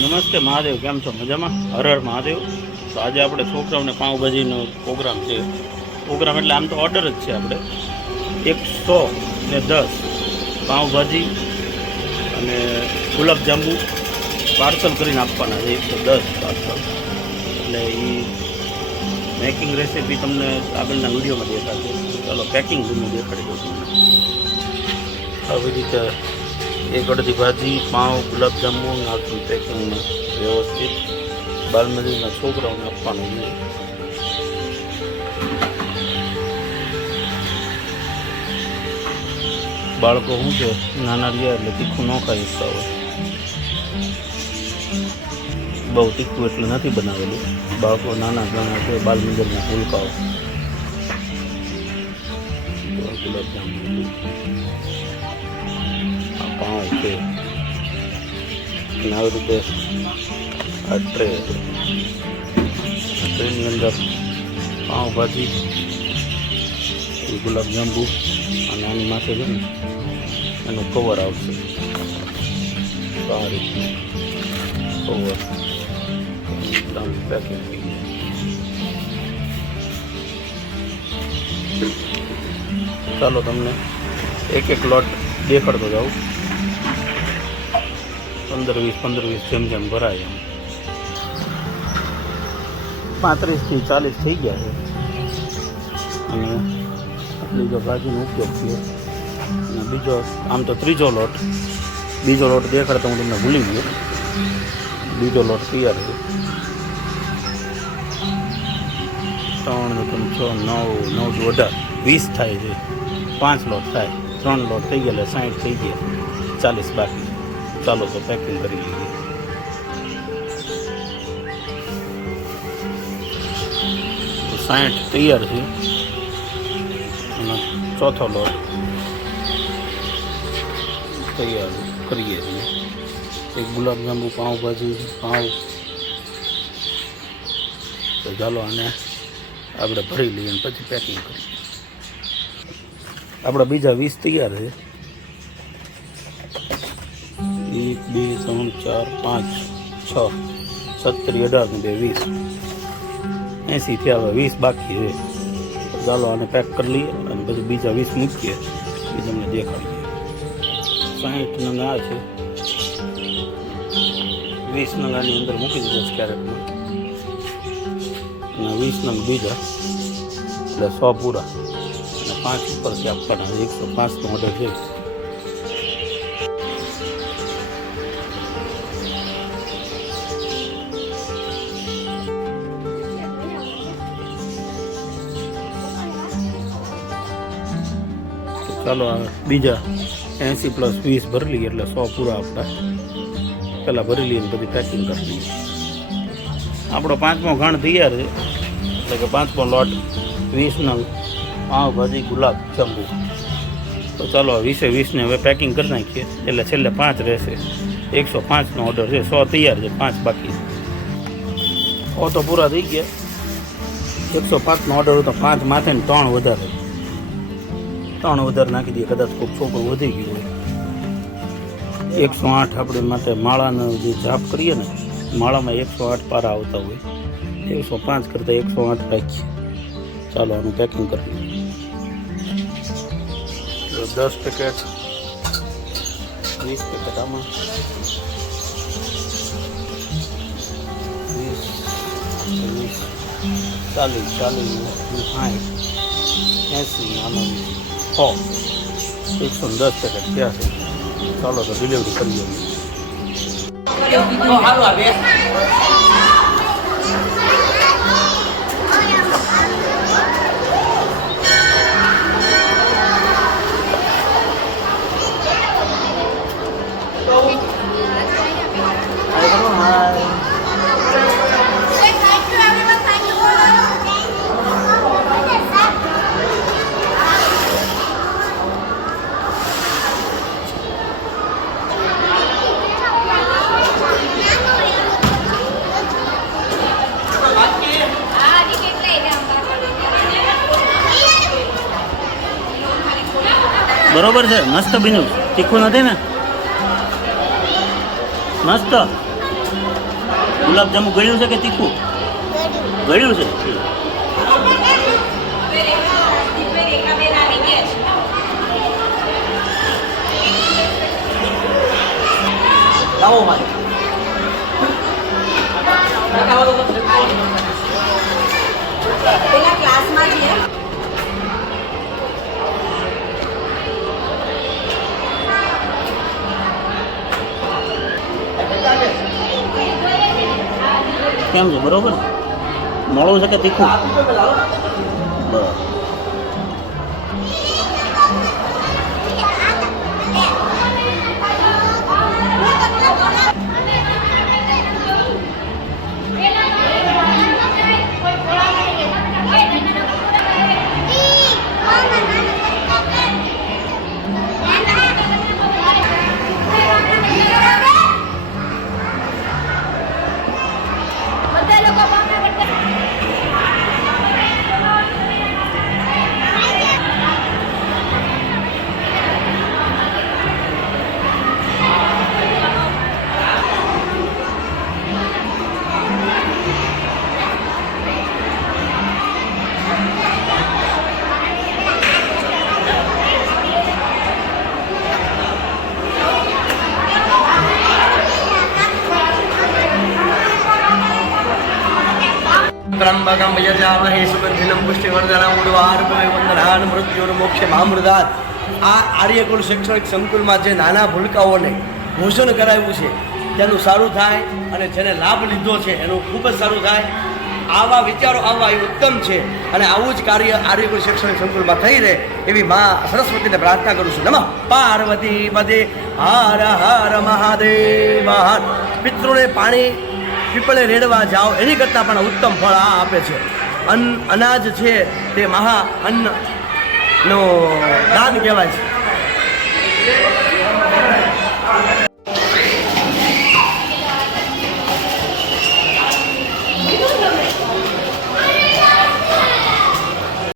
નમસ્તે મહાદેવ, કેમ છો? મજામાં? હર હર મહાદેવ. તો આજે આપણે છોકરાઓને પાઉંભાજીનો પ્રોગ્રામ છે. પ્રોગ્રામ એટલે આમ તો ઓર્ડર જ છે. આપણે 110 પાઉંભાજી અને ગુલાબજાંબુ પાર્સલ કરીને આપવાના છે. 110 પાર્સલ. એટલે એ મેકિંગ રેસીપી તમને આગળના વિડીયોમાં દેખાશે. ચાલો પેકિંગ હું દેખાડી દઉં તમને. આવી રીતે એક અડધી ભાજી, પાઉં, ગુલાબજાંબુ આખું પેકિંગમાં વ્યવસ્થિત બાલમજૂરના છોકરાઓને આપવાનું છે. બાળકો શું છે, નાના રહ્યા એટલે તીખું ન ખાઈ શકતા હોય. બહુ તીખું એટલે નથી બનાવેલું. બાળકો નાના ઘણા છે, બાલમજૂરના ભૂલકાઓ. ગુલાબજાંબુ, પાઉં છે, અને આવી રીતે આ ટ્રેની અંદર પાઉંભાજી, ગુલાબજાંબુ અને આની માથે છે ને એનું કવર આવશે. તો આ રીતનું કવર પેકિંગ થઈ જાય. ચાલો તમને એક એક લોટ દેખાડતો જાઉં. 15-20 જેમ જેમ ભરાય એમ 35થી 40 થઈ ગયા છે. અને આટલી જો ભાજીનો ઉપયોગ થયો. અને બીજો આમ તો ત્રીજો લોટ દેખાડતો હું તમને ભૂલી ગયો. બીજો લોટ તૈયાર છે. 3 ને 3 6 9 9 18 20 થાય છે. 5 લોટ થાય. 3 લોટ થઈ ગયા એટલે 60 થઈ ગયા. 40 બાકી. ચાલો તો પેકિંગ કરી લઈએ. તો 60 તૈયાર છે. અને ચોથો લોટ તૈયાર કરીએ છીએ. એક ગુલાબજાંબુ, પાઉંભાજી, પાઉં. તો ચાલો આને આપણે ભરી લઈએ અને પછી પેકિંગ કરીએ. આપણા બીજા 20 તૈયાર છે. 1 2 3 4 5 6 17 18 ને 2 20 80 થયા. હવે 20 બાકી છે. ચાલો આને પેક કરી લઈએ અને પછી બીજા 20 મૂકીએ. એ તમને દેખાડીએ. 60 નંગ આ છે. 20 નંગ આની અંદર મૂકી દીધા કેરેટમાં અને 20 નંગ બીજા, એટલે 100 પૂરા. અને 5 ઉપરથી આપવાના. 105નો ઓર્ડર છે. ચાલો બીજા 80 + 20 ભરી લઈએ એટલે 100 પૂરા આપણા. પહેલાં ભરી લઈએ બધી પેકિંગ કરી લઈએ. આપણો 5મો ઘાણ તૈયાર છે. એટલે કે 5મો લોટ 20 નંગ પાઉંભાજી, ગુલાબજાંબુ. તો ચાલો 20 ને હવે પેકિંગ કરી નાખીએ. એટલે છેલ્લે 5 રહેશે. 105નો ઓર્ડર છે. 100 તૈયાર છે, 5 બાકી. 100 તો પૂરા થઈ ગયા. 105નો ઓર્ડર હતો. 5 માથે ને 3 વધારે. 3 વધારે નાખી દઈએ. કદાચ કોઈ છોકરું વધી ગયું હોય. 108 આપણે માટે માળાનો જે જાપ કરીએ ને, માળામાં 108 પારા આવતા હોય. 105 કરતાં 108 રાખીએ. ચાલો આનું પેકિંગ કરી લઈએ. 10 પેકેટ, 20 પેકેટ આમાં, 20 40 60 આમાં 110 પેકેટ થયા છે. ચાલો તો ડિલિવરી કરીએ. બરોબર છે, મસ્ત બીનું તીખું નથી ને, મસ્ત. ગુલાબજાંબુ ગળ્યું છે કે તીખું? ગળ્યું છે. લાવો ભાઈ. પેલા ક્લાસમાં છે. કેમ છે? બરોબર મોળું છે કે તીખું? બસ. ત્રંબકમ યજામહે સુગંધિનમ પુષ્ટિવર્ધનમ ઉર્વારુકમેવ વંદનાન મૃત્યુર્મોક્ષમામૃતાत्. આ આર્યકુળ શૈક્ષણિક સંકુલમાં જે નાના ભૂલકાઓને ભોજન કરાવ્યું છે તેનું સારું થાય અને જેને લાભ લીધો છે એનું ખૂબ જ સારું થાય. આવા વિચારો આવવા એ ઉત્તમ છે અને આવું જ કાર્ય આર્યકુળ શૈક્ષણિક સંકુલમાં થઈ રહે એવી મા સરસ્વતીને પ્રાર્થના કરું છું. નમઃ પાર્વતી પદે હર હર મહાદેવ હર. પિતૃને પાણી પીપળે રેડવા જાઓ એની કરતાં પણ ઉત્તમ ફળ આ આપે છે. અનાજ છે તે મહા અન્નનો દાન કહેવાય છે.